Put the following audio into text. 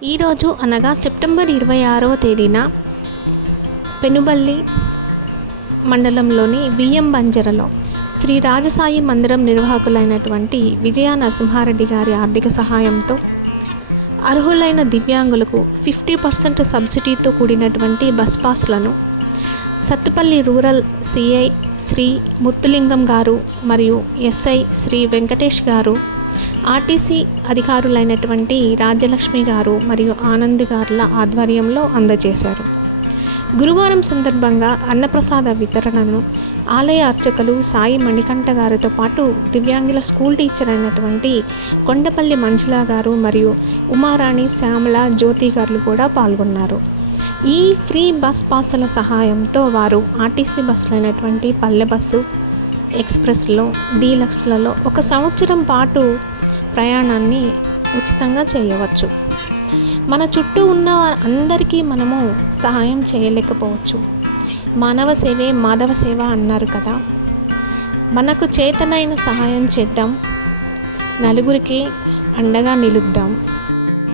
ఈరోజు అనగా సెప్టెంబర్ ఇరవై ఆరవ తేదీన పెనుబల్లి మండలంలోని బియ్యం బంజరలో శ్రీ రాజసాయి మందిరం నిర్వాహకులైనటువంటి విజయ నరసింహారెడ్డి గారి ఆర్థిక సహాయంతో అర్హులైన దివ్యాంగులకు ఫిఫ్టీ పర్సెంట్ సబ్సిడీతో కూడినటువంటి బస్ పాస్లను సత్తుపల్లి రూరల్ సిఐ శ్రీ ముత్తులింగం గారు మరియు ఎస్ఐ శ్రీ వెంకటేష్ గారు ఆర్టీసీ అధికారులైనటువంటి రాజ్యలక్ష్మి గారు మరియు ఆనంద్ గారుల ఆధ్వర్యంలో అందజేశారు. గురువారం సందర్భంగా అన్నప్రసాద వితరణను ఆలయ అర్చకులు సాయి మణికంఠ గారితో పాటు దివ్యాంగుల స్కూల్ టీచర్ అయినటువంటి కొండపల్లి మంజుల గారు మరియు ఉమారాణి శ్యామల జ్యోతి గారులు కూడా పాల్గొన్నారు. ఈ ఫ్రీ బస్ పాసుల సహాయంతో వారు ఆర్టీసీ బస్సులైనటువంటి పల్లె బస్సు ఎక్స్ప్రెస్లో డీలక్స్లలో ఒక సంవత్సరం పాటు ప్రయాణాన్ని ఉచితంగా చేయవచ్చు. మన చుట్టూ ఉన్న అందరికీ మనము సహాయం చేయలేకపోవచ్చు. మానవ సేవే మాధవ సేవ అన్నారు కదా. మనకు చేతనైన సహాయం చేద్దాం. నలుగురికి అండగా నిలుద్దాం.